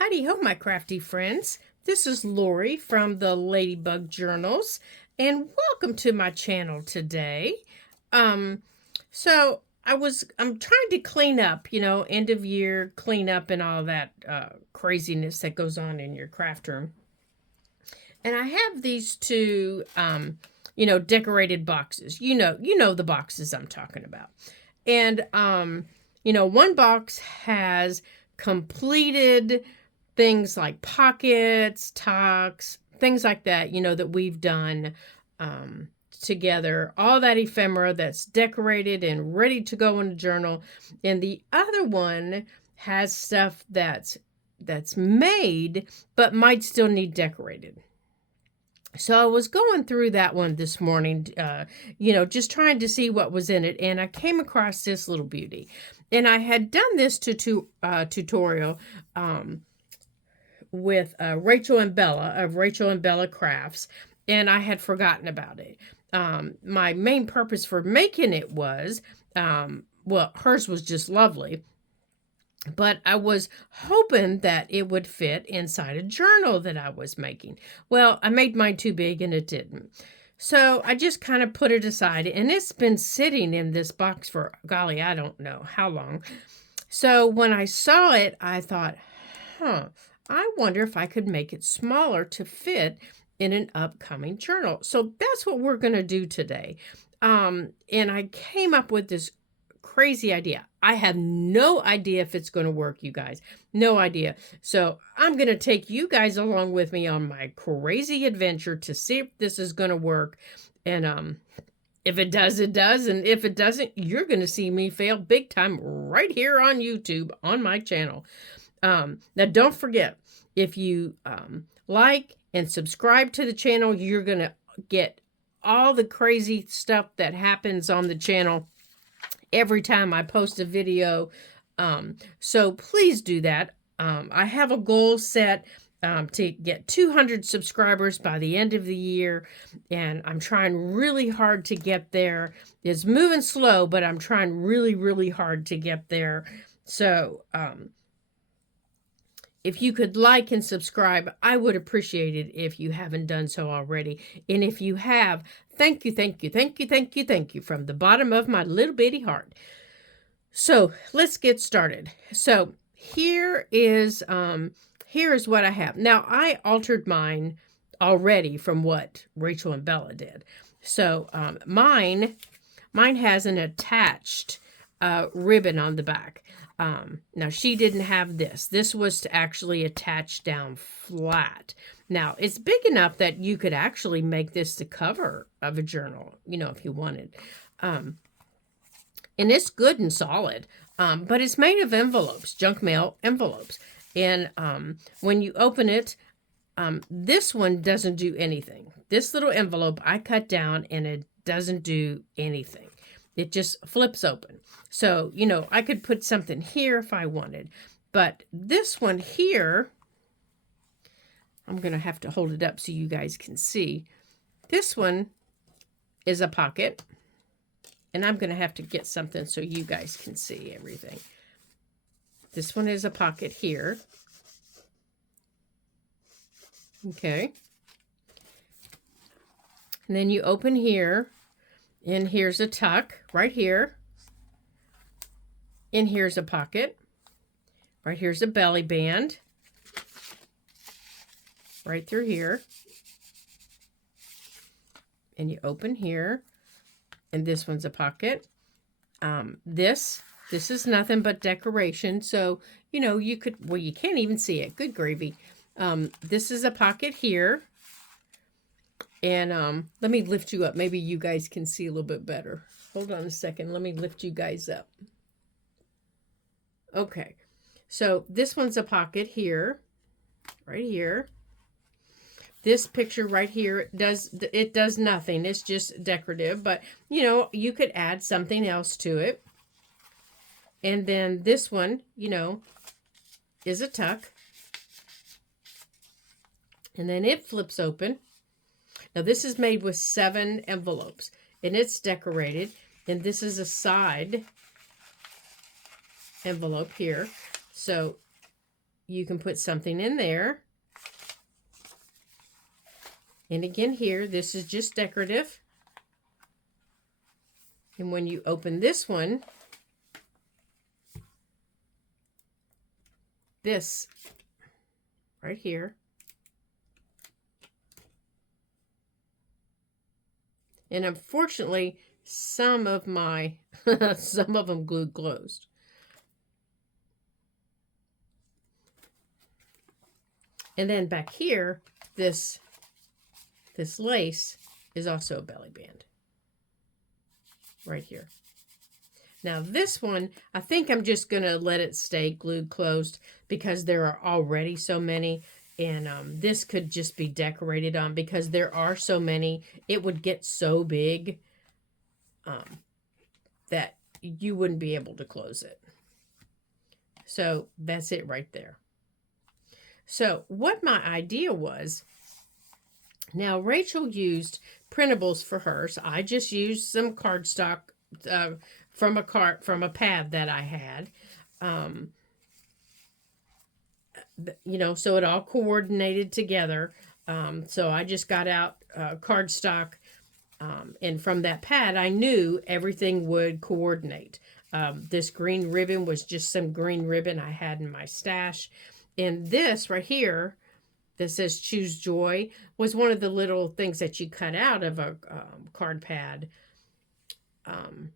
Howdy ho, my crafty friends. This is Lori from the Ladybug Journals, and welcome to my channel today. Um, I'm trying to clean up, end of year cleanup and all that craziness that goes on in your craft room. And I have these two, decorated boxes. You know the boxes I'm talking about. And one box has completed things like pockets, tucks, things like that, that we've done together. All that ephemera that's decorated and ready to go in a journal. And the other one has stuff that's made but might still need decorated. So I was going through that one this morning, just trying to see what was in it, and I came across this little beauty. And I had done this tutorial with Rachel and Bella of Rachel and Bella Crafts, and I had forgotten about it. My main purpose for making it was, hers was just lovely. But I was hoping that it would fit inside a journal that I was making. Well, I made mine too big and it didn't. So I just kind of put it aside, and it's been sitting in this box for, golly, I don't know how long. So when I saw it, I thought, I wonder if I could make it smaller to fit in an upcoming journal. So that's what we're going to do today. And I came up with this crazy idea. I have no idea if it's going to work, you guys. No idea. So I'm going to take you guys along with me on my crazy adventure to see if this is going to work. And if it does, it does. And if it doesn't, you're going to see me fail big time right here on YouTube on my channel. Now, don't forget, if you like and subscribe to the channel, you're going to get all the crazy stuff that happens on the channel every time I post a video. So please do that. I have a goal set to get 200 subscribers by the end of the year, and I'm trying really hard to get there. It's moving slow, but I'm trying really, really hard to get there. So if you could like and subscribe, I would appreciate it if you haven't done so already. And if you have, thank you, thank you, thank you, thank you, thank you from the bottom of my little bitty heart. So let's get started. So here is what I have. Now I altered mine already from what Rachel and Bella did. So mine has an attached ribbon on the back. Now she didn't have this. This was to actually attach down flat. Now it's big enough that you could actually make this the cover of a journal, if you wanted. And it's good and solid. But it's made of envelopes, junk mail envelopes. And when you open it, this one doesn't do anything. This little envelope I cut down and it doesn't do anything. It just flips open. So, I could put something here if I wanted. But this one here, I'm going to have to hold it up so you guys can see. This one is a pocket. And I'm going to have to get something so you guys can see everything. This one is a pocket here. Okay. And then you open here. And here's a tuck right here. And here's a pocket. Right here's a belly band. Right through here. And you open here. And this one's a pocket. This is nothing but decoration. So, you could, well, you can't even see it. Good gravy. This is a pocket here. And let me lift you up. Maybe you guys can see a little bit better. Hold on a second. Let me lift you guys up. Okay. So this one's a pocket here. Right here. This picture right here does nothing. It's just decorative. But, you could add something else to it. And then this one, is a tuck. And then it flips open. Now, this is made with 7 envelopes, and it's decorated. And this is a side envelope here. So you can put something in there. And again here, this is just decorative. And when you open this one, this right here, and unfortunately, some of my, some of them glued closed. And then back here, this lace is also a belly band. Right here. Now this one, I think I'm just going to let it stay glued closed because there are already so many. And this could just be decorated on because there are so many. It would get so big that you wouldn't be able to close it. So that's it right there. So what my idea was, now Rachel used printables for hers. I just used some cardstock from a pad that I had. You know, so it all coordinated together. So I just got out cardstock, and from that pad, I knew everything would coordinate. This green ribbon was just some green ribbon I had in my stash. And this right here, that says Choose Joy, was one of the little things that you cut out of a card pad.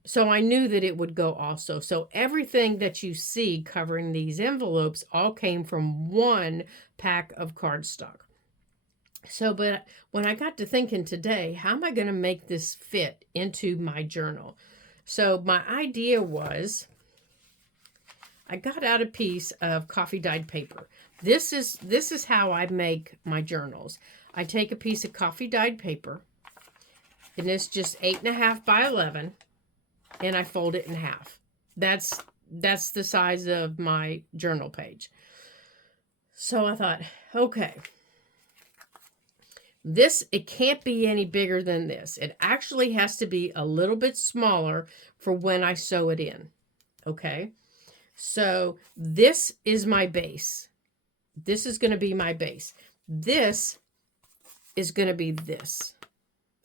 So I knew that it would go also. So everything that you see covering these envelopes all came from one pack of cardstock. So, but when I got to thinking today, how am I going to make this fit into my journal? So my idea was, I got out a piece of coffee dyed paper. This is how I make my journals. I take a piece of coffee dyed paper, and it's just 8.5 by 11, and I fold it in half. That's the size of my journal page. So I thought, okay, it can't be any bigger than this. It actually has to be a little bit smaller for when I sew it in. Okay. So this is my base. This is going to be my base. This is going to be this.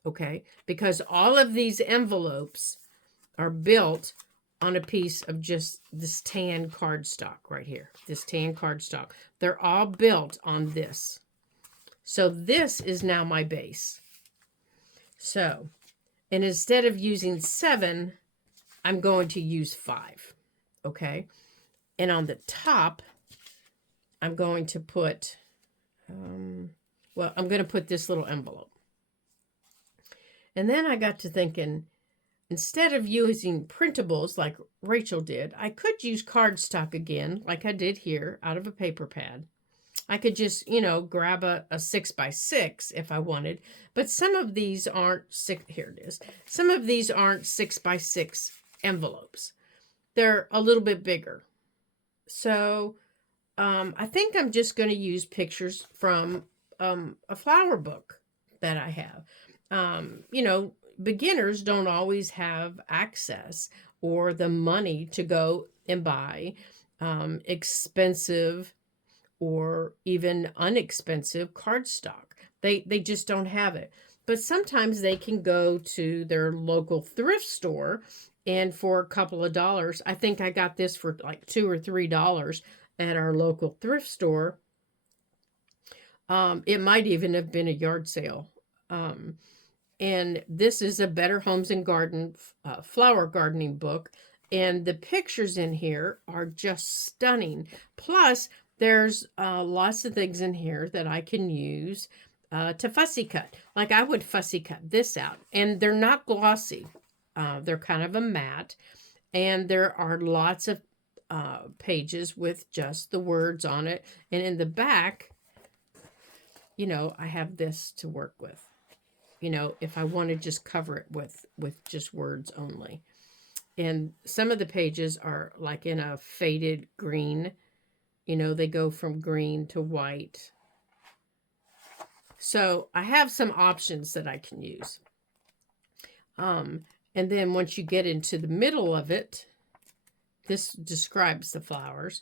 Okay. Because all of these envelopes are built on a piece of just this tan cardstock right here. This tan cardstock. They're all built on this. So this is now my base. So, and instead of using 7, I'm going to use 5. Okay. And on the top, I'm going to put, I'm going to put this little envelope. And then I got to thinking, instead of using printables like Rachel did, I could use cardstock again, like I did here, out of a paper pad. I could just, grab a 6x6 if I wanted. But some of these aren't here it is. Some of these aren't 6x6 envelopes. They're a little bit bigger. So I think I'm just going to use pictures from a flower book that I have. Beginners don't always have access or the money to go and buy expensive or even inexpensive cardstock. They just don't have it. But sometimes they can go to their local thrift store, and for a couple of dollars, I think I got this for like $2 or $3 at our local thrift store. It might even have been a yard sale. And this is a Better Homes and Garden flower gardening book. And the pictures in here are just stunning. Plus, there's lots of things in here that I can use to fussy cut. Like I would fussy cut this out. And they're not glossy. They're kind of a matte. And there are lots of pages with just the words on it. And in the back, I have this to work with. If I want to just cover it with just words only. And some of the pages are like in a faded green. They go from green to white. So I have some options that I can use. And then once you get into the middle of it, this describes the flowers.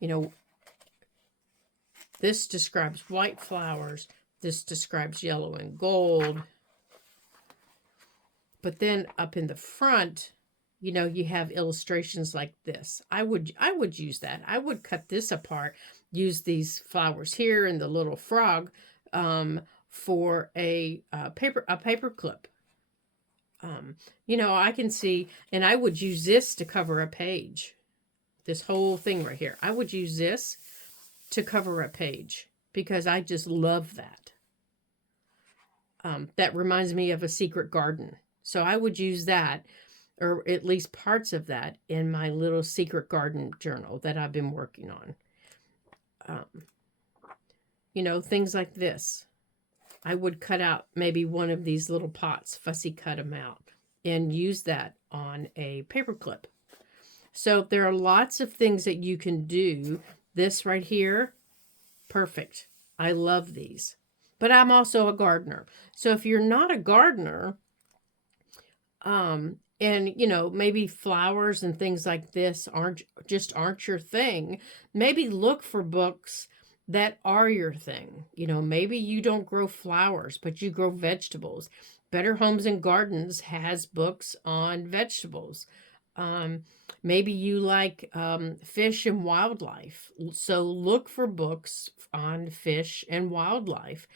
You know, this describes white flowers. This describes yellow and gold. But then up in the front, you know, you have illustrations like this. I would use that. I would cut this apart, use these flowers here and the little frog for a paper clip. You know, I can see, and I would use this to cover a page. This whole thing right here. I would use this to cover a page because I just love that. That reminds me of a secret garden. So I would use that, or at least parts of that, in my little secret garden journal that I've been working on. You know, things like this. I would cut out maybe one of these little pots, fussy cut them out, and use that on a paper clip. So there are lots of things that you can do. This right here, perfect. I love these. But I'm also a gardener. So if you're not a gardener, and you know, maybe flowers and things like this aren't your thing, maybe look for books that are your thing. You know, maybe you don't grow flowers, but you grow vegetables. Better Homes and Gardens has books on vegetables. Maybe you like fish and wildlife. So look for books on fish and wildlife.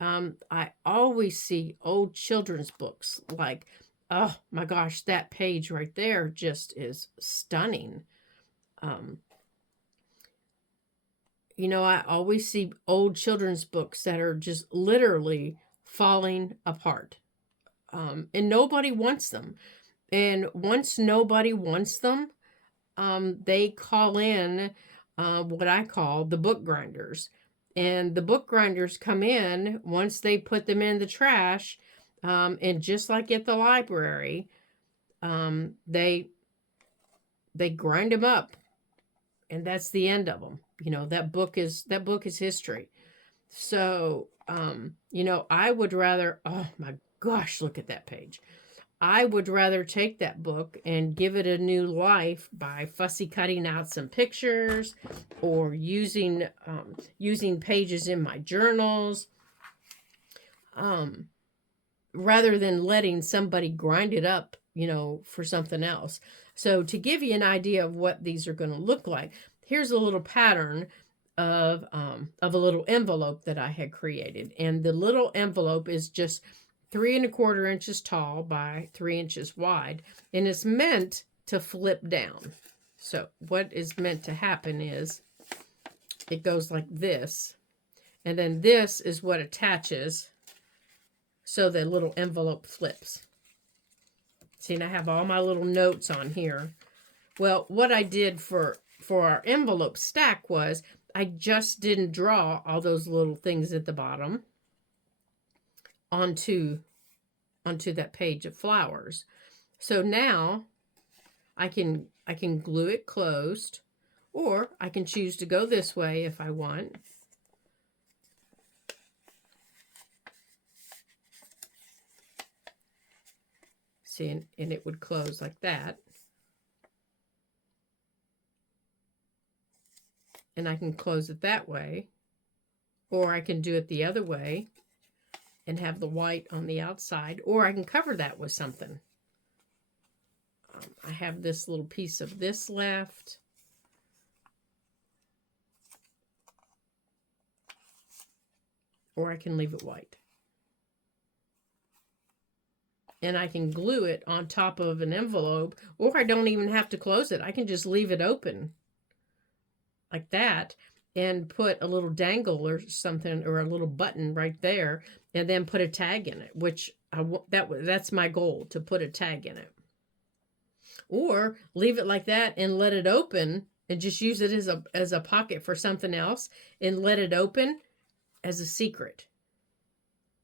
I always see old children's books like, oh my gosh, that page right there just is stunning. You know, I always see old children's books that are just literally falling apart. And nobody wants them. And once nobody wants them, they call in what I call the book grinders. And the book grinders come in once they put them in the trash. And just like at the library, they grind them up. And that's the end of them. You know, that book is history. So, you know, I would rather, oh my gosh, look at that page. I would rather take that book and give it a new life by fussy cutting out some pictures or using pages in my journals, rather than letting somebody grind it up, you know, for something else. So to give you an idea of what these are going to look like, here's a little pattern of a little envelope that I had created. And the little envelope is just 3 1/4 inches tall by 3 inches wide. And it's meant to flip down. So what is meant to happen is it goes like this. And then this is what attaches so the little envelope flips. See, and I have all my little notes on here. Well, what I did for our envelope stack was I just didn't draw all those little things at the bottom onto that page of flowers. So now I can glue it closed, or I can choose to go this way if I want. See, and it would close like that. And I can close it that way, or I can do it the other way and have the white on the outside, or I can cover that with something. I have this little piece of this left. Or I can leave it white. And I can glue it on top of an envelope, or I don't even have to close it. I can just leave it open like that and put a little dangle or something, or a little button right there, and then put a tag in it, which that's my goal, to put a tag in it. Or leave it like that and let it open and just use it as a pocket for something else, and let it open as a secret.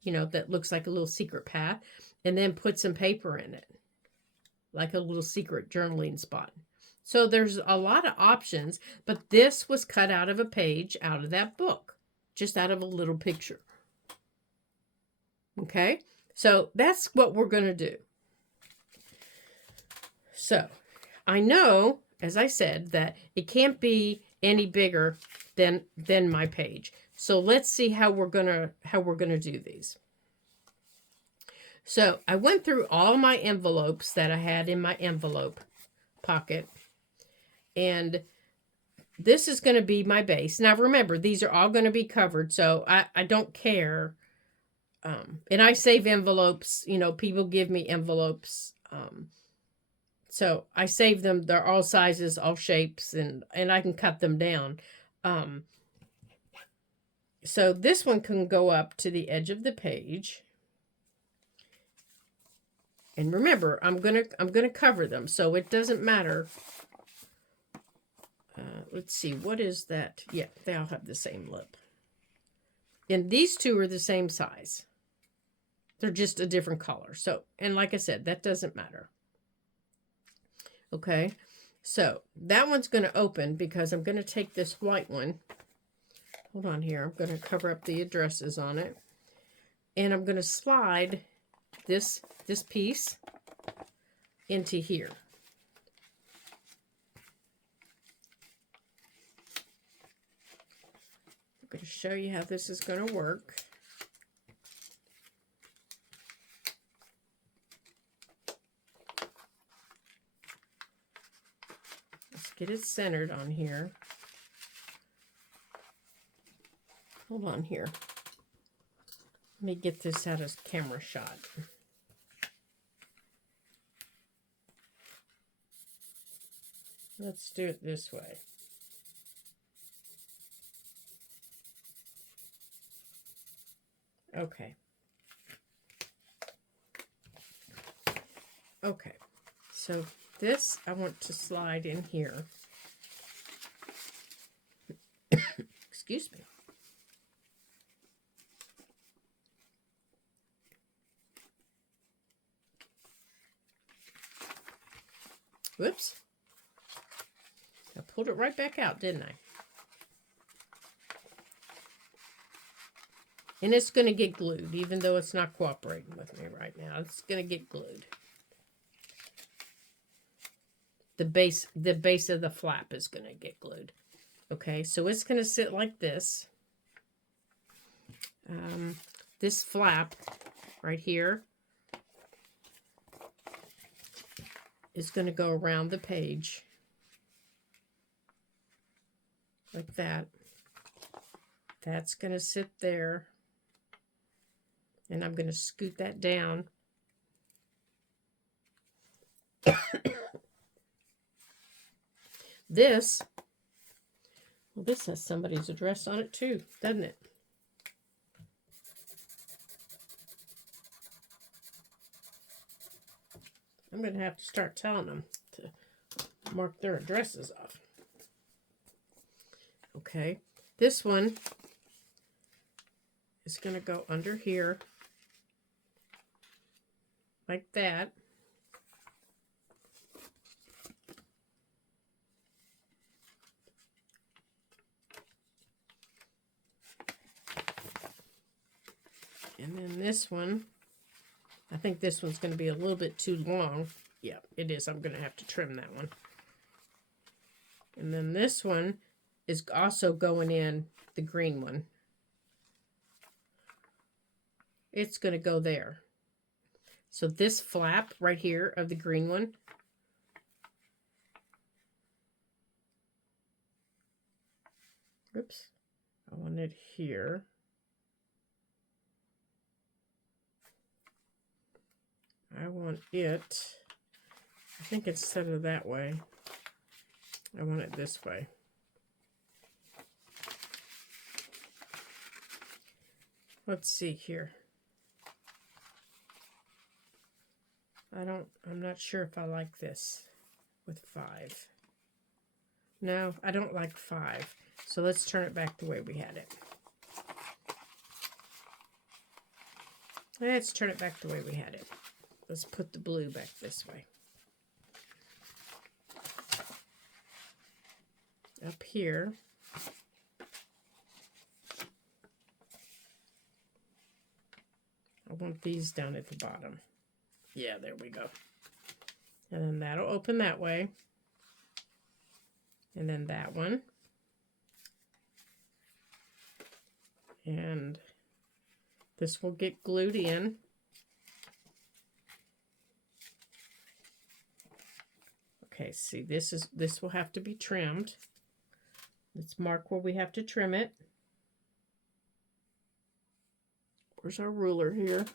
You know, that looks like a little secret path, and then put some paper in it, like a little secret journaling spot. So there's a lot of options, but this was cut out of a page out of that book, just out of a little picture. Okay, so that's what we're going to do. So I know, as I said, that it can't be any bigger than my page. So let's see how we're gonna do these. So I went through all my envelopes that I had in my envelope pocket, and this is going to be my base. Now remember, these are all going to be covered, so I don't care. And I save envelopes. You know, people give me envelopes. So I save them. They're all sizes, all shapes, and I can cut them down. So this one can go up to the edge of the page. And remember, I'm gonna cover them, so it doesn't matter. Let's see, what is that? Yeah, they all have the same lip. And these two are the same size. They're just a different color. So, and like I said, that doesn't matter. Okay, so that one's going to open because I'm going to take this white one. Hold on here. I'm going to cover up the addresses on it. And I'm going to slide this piece into here. I'm going to show you how this is going to work. Let's get it centered on here. Hold on here. Let me get this out of camera shot. Let's do it this way. Okay. Okay. So this I want to slide in here. Excuse me. Whoops. I pulled it right back out, didn't I? And it's going to get glued, even though it's not cooperating with me right now. It's going to get glued. The base of the flap is going to get glued. Okay, so it's going to sit like this. This flap right here is going to go around the page like that. That's going to sit there. And I'm going to scoot that down. This has somebody's address on it too, doesn't it? I'm going to have to start telling them to mark their addresses off. Okay, this one is going to go under here like that. And then this one, I think this one's going to be a little bit too long. Yeah, it is. I'm going to have to trim that one. And then this one is also going in, the green one. It's going to go there. So this flap right here of the green one, oops, I want it here. I want it, I think instead of that way, I want it this way. Let's see here. I'm not sure if I like this with 5. No, I don't like 5. So let's turn it back the way we had it. Let's turn it back the way we had it. Let's put the blue back this way. Up here, I want these down at the bottom. Yeah, there we go. And then that'll open that way. And then that one. And this will get glued in. Okay, see, this will have to be trimmed. Let's mark where we have to trim it. Where's our ruler here?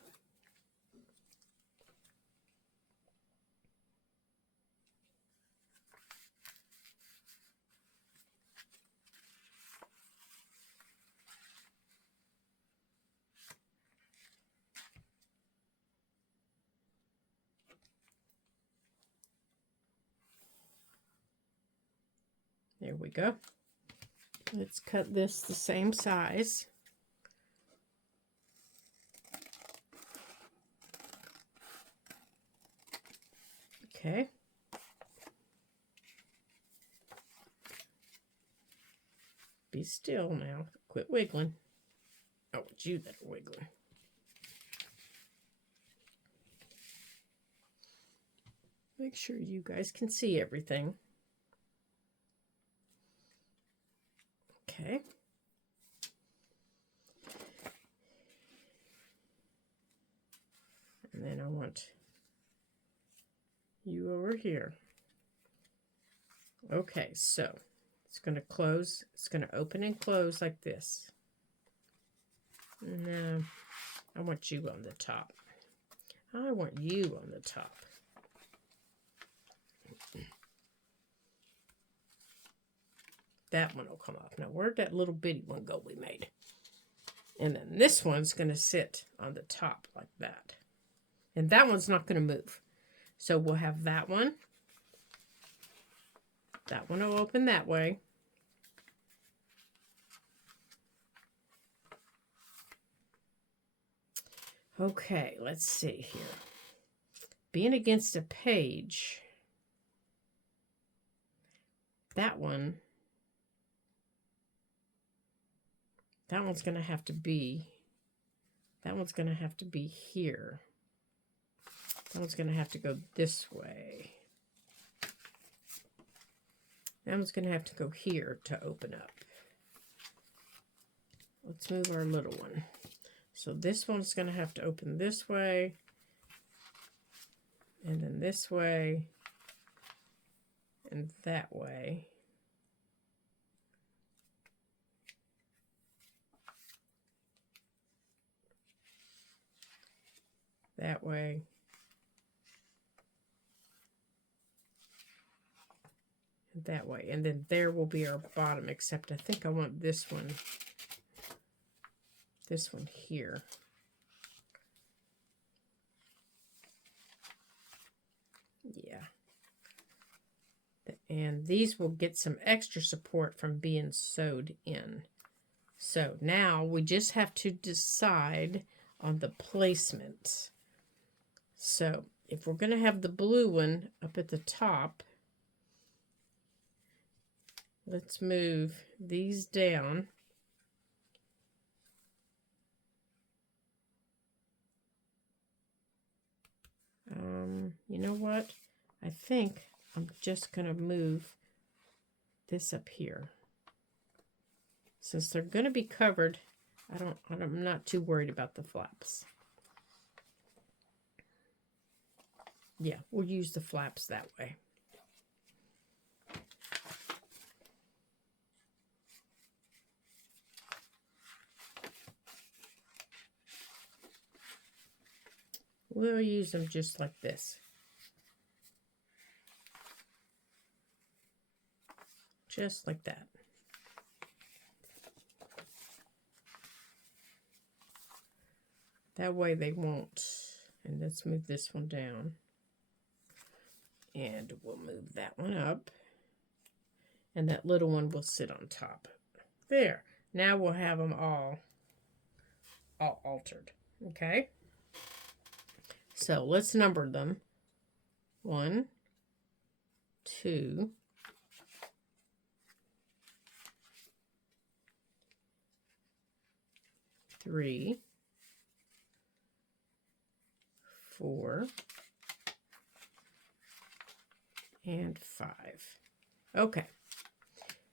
There we go. Let's cut this the same size. Okay. Be still now. Quit wiggling. Oh, it's you that are wiggling. Make sure you guys can see everything. Okay. And then I want you over here. Okay, so it's going to close. It's going to open and close like this. No, I want you on the top. I want you on the top. That one will come off. Now, where'd that little bitty one go we made? And then this one's going to sit on the top like that. And that one's not going to move. So we'll have that one. That one will open that way. Okay, let's see here. Being against a page, that one's going to have to be, that one's going to have to be here. That one's going to have to go this way. That one's going to have to go here to open up. Let's move our little one. So this one's going to have to open this way. And then this way. And that way. That way. That way, and then there will be our bottom, except I think I want this one here. Yeah. And these will get some extra support from being sewed in. So now we just have to decide on the placement. So if we're going to have the blue one up at the top, let's move these down. You know what? I think I'm just going to move this up here. Since they're going to be covered, I'm not too worried about the flaps. Yeah, we'll use the flaps that way. We'll use them just like this. Just like that. That way they won't. And let's move this one down. And we'll move that one up. And that little one will sit on top. There. Now we'll have them all altered. Okay? So let's number them. 1, 2, 3, 4, and 5. Okay.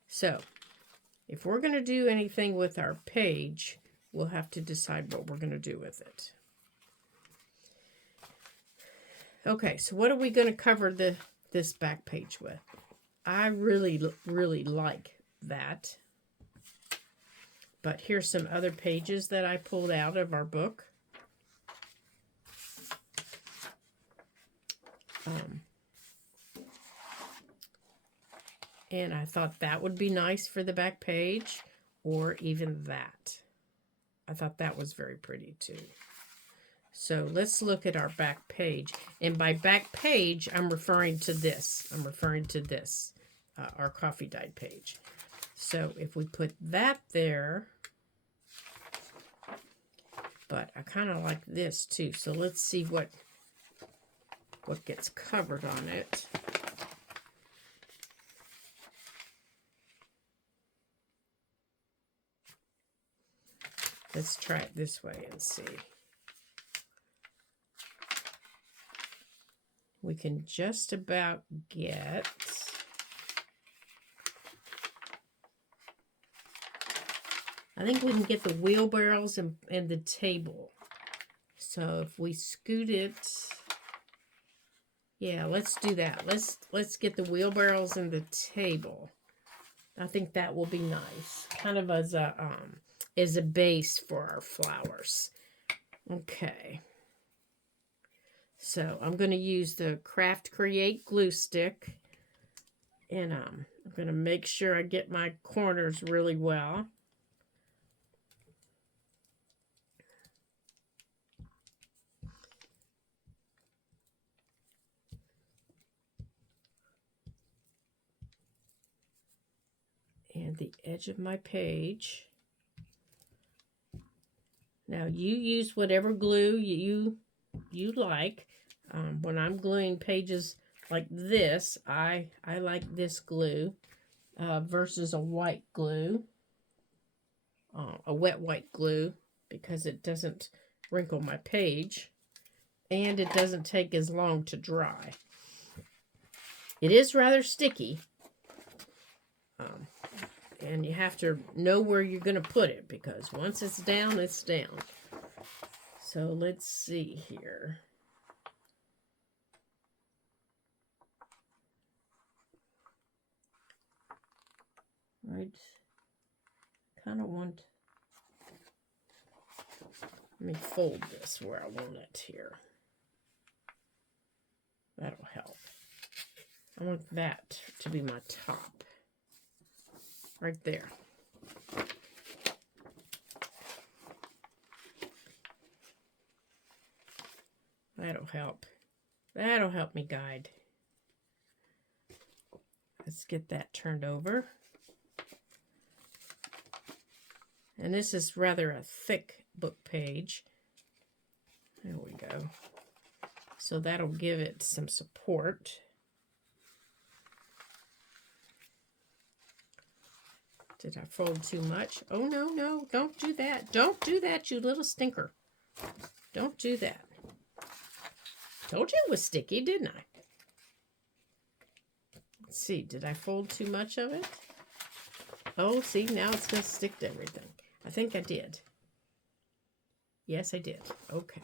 So if we're going to do anything with our page, we'll have to decide what we're going to do with it. Okay, so what are we going to cover this back page with? I really, really like that. But here's some other pages that I pulled out of our book. And I thought that would be nice for the back page, or even that. I thought that was very pretty too. So let's look at our back page. And by back page, I'm referring to this. Our coffee dyed page. So if we put that there, but I kind of like this too. So let's see what gets covered on it. Let's try it this way and see. We can just about get I think we can get the wheelbarrows and the table. So if we scoot it, yeah, let's do that. Let's get the wheelbarrows and the table. I think that will be nice, kind of as a base for our flowers. Okay. So I'm going to use the Craft Create glue stick, and I'm going to make sure I get my corners really well. And the edge of my page. Now you use whatever glue you like. When I'm gluing pages like this, I like this glue versus a white glue, a wet white glue, because it doesn't wrinkle my page and it doesn't take as long to dry. It is rather sticky. And you have to know where you're going to put it, because once it's down, it's down. So let's see here. Right. Kind of want... Let me fold this where I want it here. That'll help. I want that to be my top. Right there. That'll help. That'll help me guide. Let's get that turned over. And this is rather a thick book page. There we go. So that'll give it some support. Did I fold too much? Oh, no, don't do that. Don't do that, you little stinker. Don't do that. Told you it was sticky, didn't I? Let's see, did I fold too much of it? Oh, see, now it's going to stick to everything. I think I did. Yes, I did. Okay.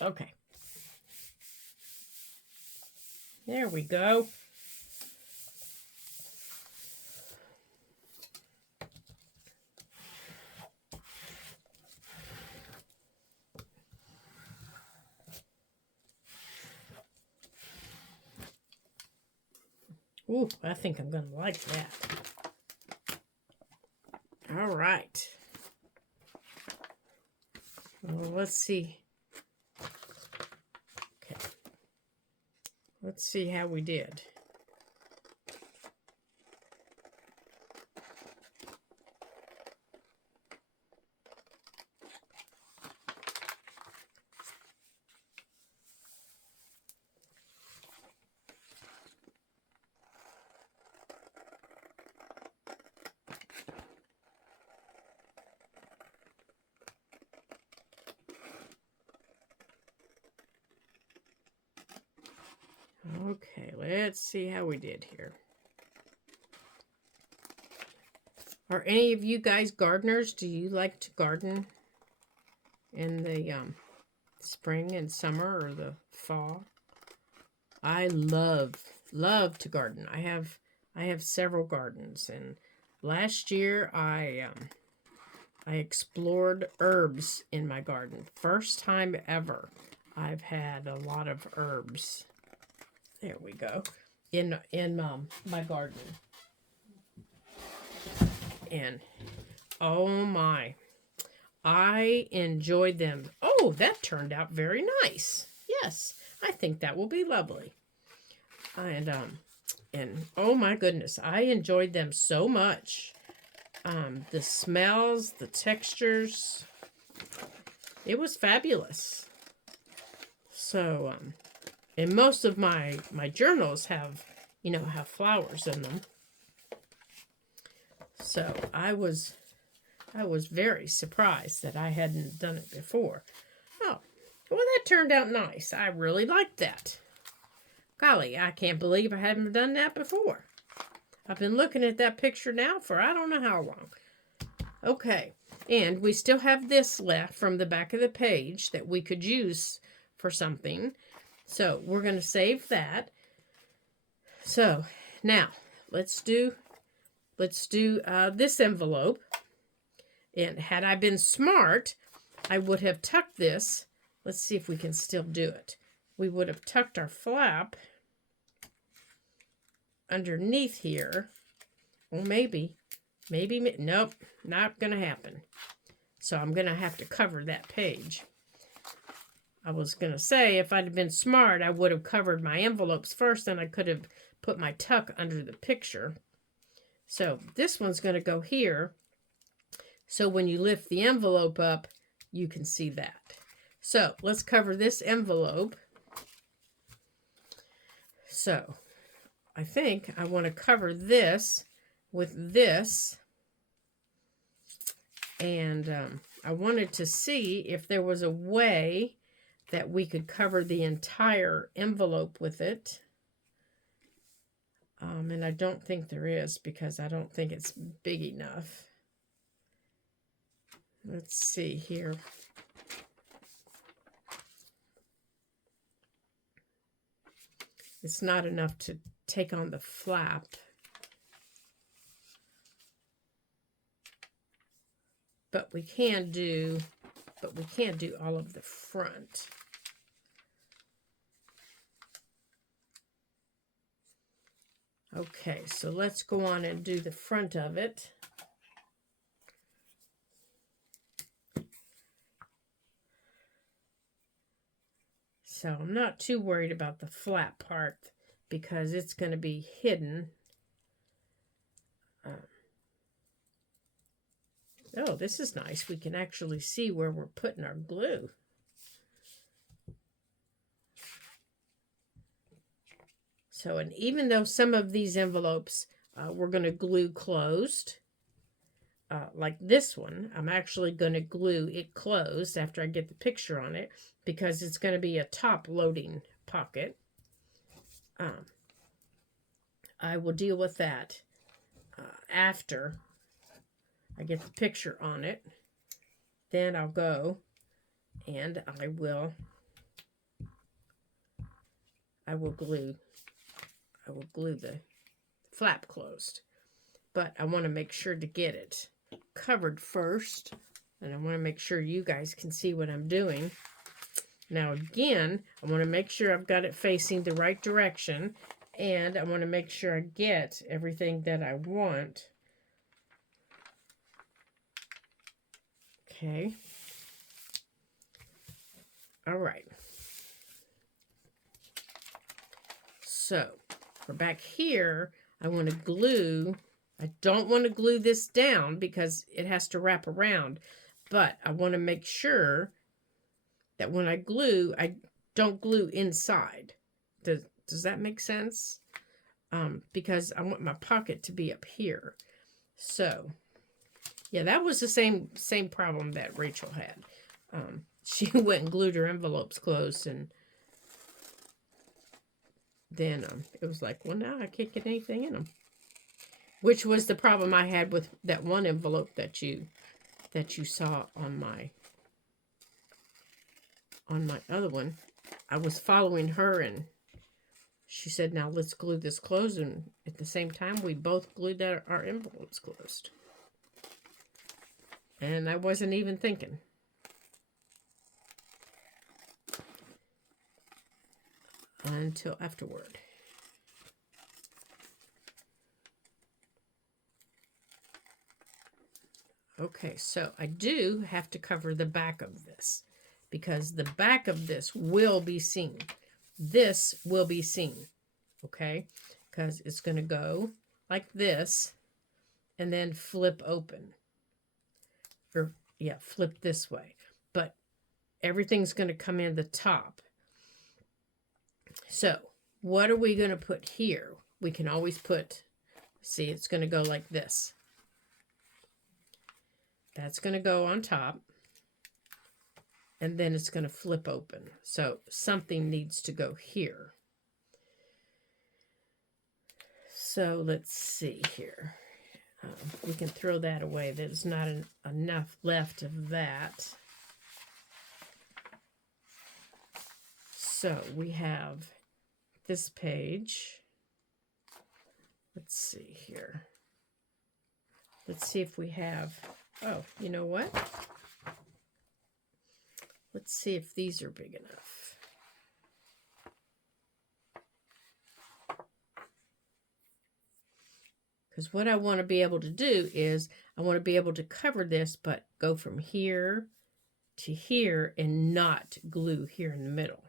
Okay. There we go. Ooh, I think I'm going to like that. All right. Well, let's see. Okay. Let's see how we did. Okay, let's see how we did here. Are any of you guys gardeners? Do you like to garden in the spring and summer or the fall? I love to garden. I have several gardens, and last year I explored herbs in my garden. First time ever I've had a lot of herbs. There we go. In my garden. And oh my, I enjoyed them. Oh, that turned out very nice. Yes, I think that will be lovely. And oh my goodness, I enjoyed them so much. The smells, the textures, it was fabulous. So, and most of my journals have flowers in them. So I was very surprised that I hadn't done it before. Oh, well, that turned out nice. I really liked that. Golly, I can't believe I hadn't done that before. I've been looking at that picture now for I don't know how long. Okay, and we still have this left from the back of the page that we could use for something. So we're going to save that. So now let's do this envelope. And had I been smart, I would have tucked this. Let's see if we can still do it. We would have tucked our flap underneath here. Well, maybe, nope, not going to happen. So I'm going to have to cover that page. I was going to say, if I'd have been smart, I would have covered my envelopes first, and I could have put my tuck under the picture. So this one's going to go here. So when you lift the envelope up, you can see that. So let's cover this envelope. So I think I want to cover this with this. And I wanted to see if there was a way that we could cover the entire envelope with it. And I don't think there is, because I don't think it's big enough. Let's see here. It's not enough to take on the flap. But we can do all of the front. Okay, so let's go on and do the front of it. So I'm not too worried about the flat part because it's going to be hidden. Oh, this is nice. We can actually see where we're putting our glue. So, and even though some of these envelopes we're going to glue closed, like this one, I'm actually going to glue it closed after I get the picture on it, because it's going to be a top loading pocket. I will deal with that after I get the picture on it. Then I'll go and I will glue the flap closed. But I want to make sure to get it covered first, and I want to make sure you guys can see what I'm doing. Now again, I want to make sure I've got it facing the right direction, and I want to make sure I get everything that I want. Okay. All right. So for back here, I want to glue. I don't want to glue this down because it has to wrap around, but I want to make sure that when I glue, I don't glue inside. Does that make sense? Because I want my pocket to be up here. So, yeah, that was the same problem that Rachel had. She went and glued her envelopes closed, and then it was like, well, now I can't get anything in them. Which was the problem I had with that one envelope that you saw on my other one. I was following her, and she said, now let's glue this closed, and at the same time we both glued our envelopes closed. And I wasn't even thinking. Until afterward. Okay, so I do have to cover the back of this, because the back of this will be seen. This will be seen, okay? Because it's going to go like this and then flip open. Or, yeah, flip this way. But everything's going to come in the top. So, what are we going to put here? We can always put, see, it's going to go like this. That's going to go on top. And then it's going to flip open. So, something needs to go here. So, let's see here. We can throw that away. There's not enough left of that. So, we have this page. Let's see here. Let's see if we have, oh, you know what? Let's see if these are big enough. Because what I want to be able to do is, I want to be able to cover this, but go from here to here and not glue here in the middle.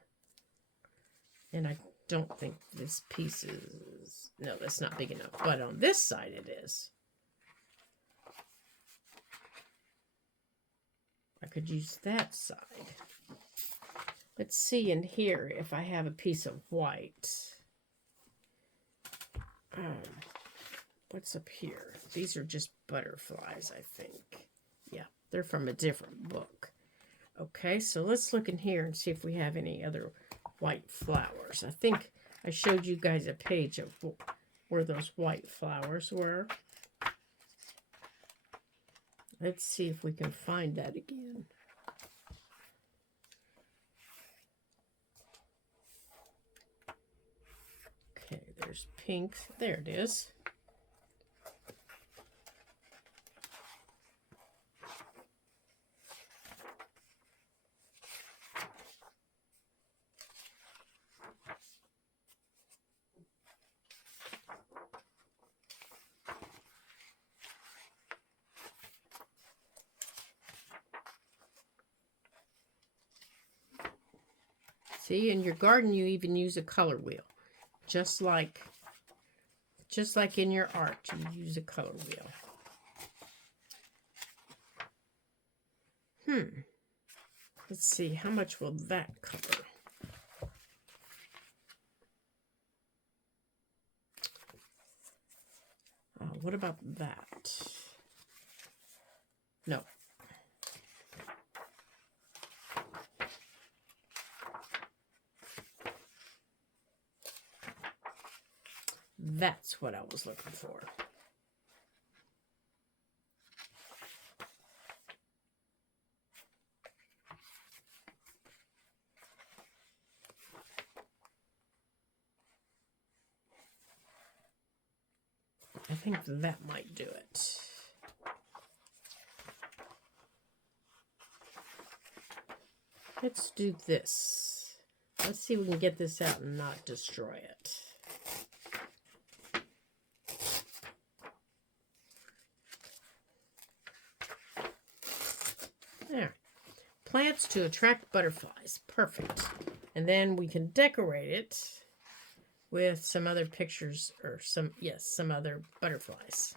And I don't think this piece is, no, that's not big enough. But on this side it is. I could use that side. Let's see in here if I have a piece of white. What's up here? These are just butterflies, I think. Yeah, they're from a different book. Okay, so let's look in here and see if we have any other white flowers. I think I showed you guys a page of where those white flowers were. Let's see if we can find that again. Okay, there's pink. There it is. See, in your garden, you even use a color wheel. Just like in your art, you use a color wheel. Let's see, how much will that cover? What about that? No. That's what I was looking for. I think that might do it. Let's do this. Let's see if we can get this out and not destroy it. There. Plants to attract butterflies. Perfect. And then we can decorate it with some other pictures, or some other butterflies.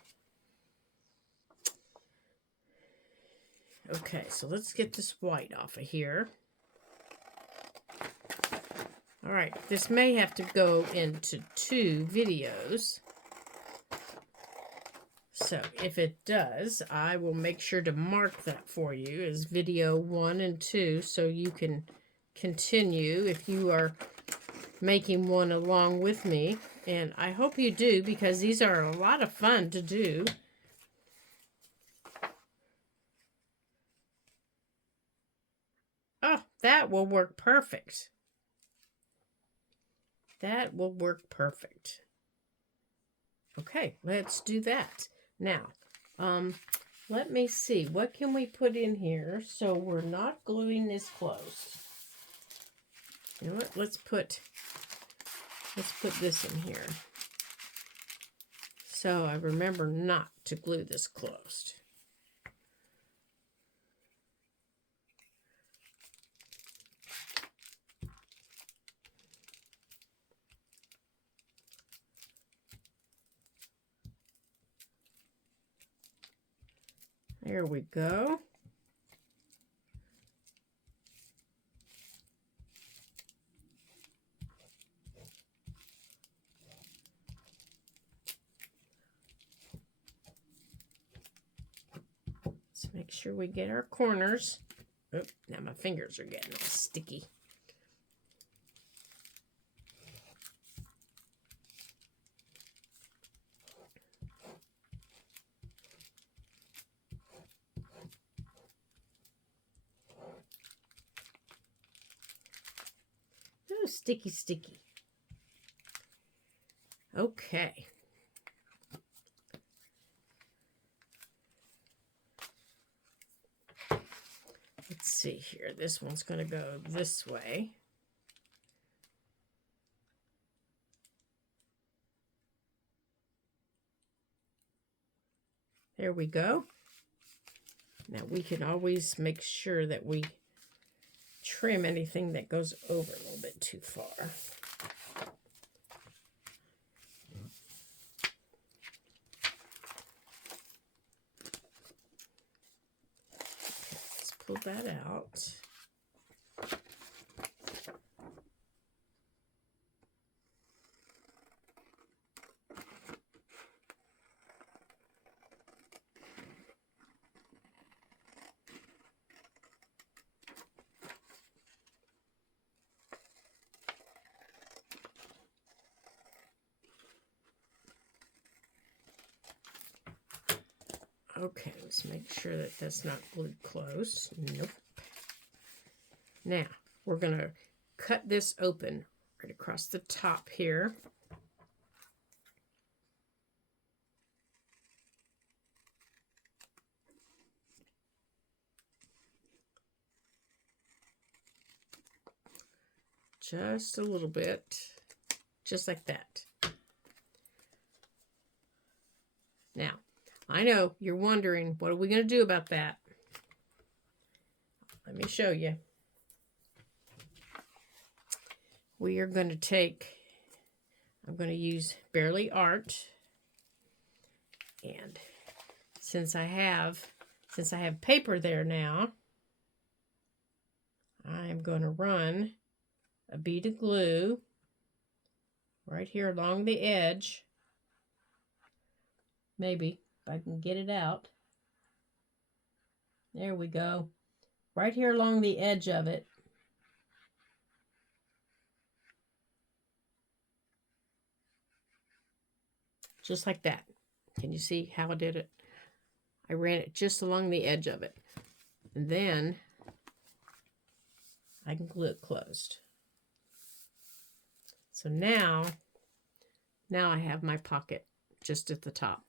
Okay, so let's get this white off of here. All right, this may have to go into 2 videos. So if it does, I will make sure to mark that for you as video 1 and 2, so you can continue if you are making one along with me. And I hope you do, because these are a lot of fun to do. Oh, that will work perfect. That will work perfect. Okay, let's do that. Now, let me see. What can we put in here so we're not gluing this close? You know what? Let's put this in here. So I remember not to glue this closed. There we go. Let's make sure we get our corners. Oh, now my fingers are getting all sticky. Oh, sticky, sticky. Okay. Let's see here. This one's going to go this way. There we go. Now we can always make sure that we trim anything that goes over a little bit too far. Let's pull that out. Okay, let's make sure that that's not glued closed. Nope. Now, we're going to cut this open right across the top here. Just a little bit, just like that. Now, I know you're wondering, what are we going to do about that? Let me show you. We are going to take, I'm going to use Bearly Art, and since I have paper there now, I'm going to run a bead of glue right here along the edge. Maybe if I can get it out. There we go. Right here along the edge of it. Just like that. Can you see how I did it? I ran it just along the edge of it. And then I can glue it closed. So now I have my pocket just at the top.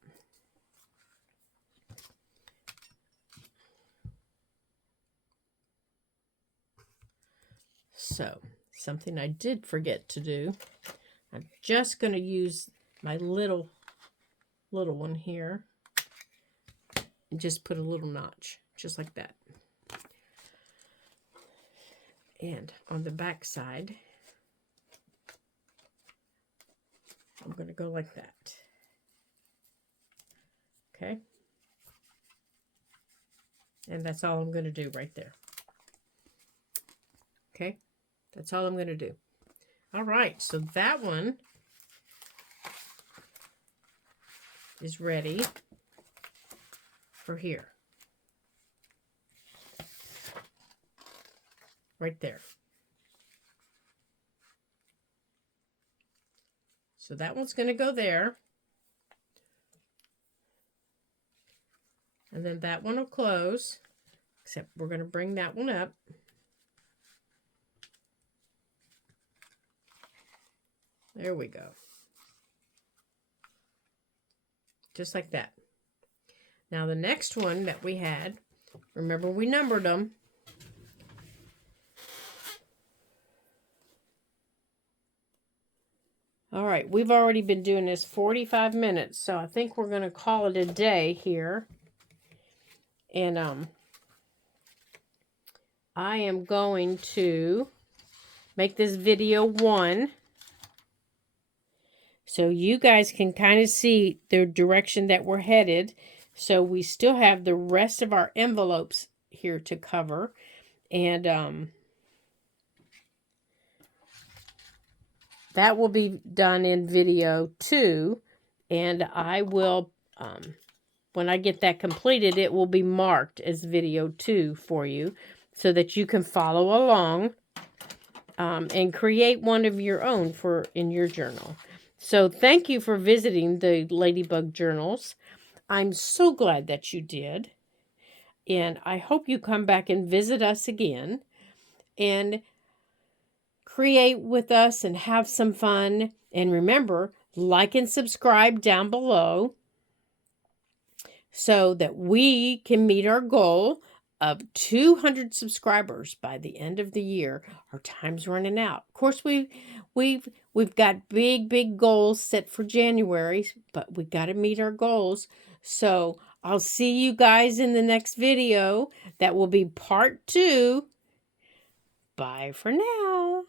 So, something I did forget to do. I'm just going to use my little one here and just put a little notch, just like that. And on the back side, I'm going to go like that. Okay? And that's all I'm going to do right there. Okay? That's all I'm going to do. All right, so that one is ready for here. Right there. So that one's going to go there. And then that one will close. Except we're going to bring that one up. There we go. Just like that. Now the next one that we had, remember we numbered them. All right, we've already been doing this 45 minutes, so I think we're going to call it a day here. And I am going to make this video 1 so you guys can kind of see the direction that we're headed. So we still have the rest of our envelopes here to cover. And that will be done in video 2. And I will, when I get that completed, it will be marked as video 2 for you so that you can follow along and create one of your own in your journal. So thank you for visiting the Ladybug Journals. I'm so glad that you did. And I hope you come back and visit us again and create with us and have some fun. And remember, like and subscribe down below so that we can meet our goal of 200 subscribers by the end of the year. Our time's running out. Of course, we've got big goals set for January, but we got to meet our goals. So I'll see you guys in the next video. That will be part 2. Bye for now.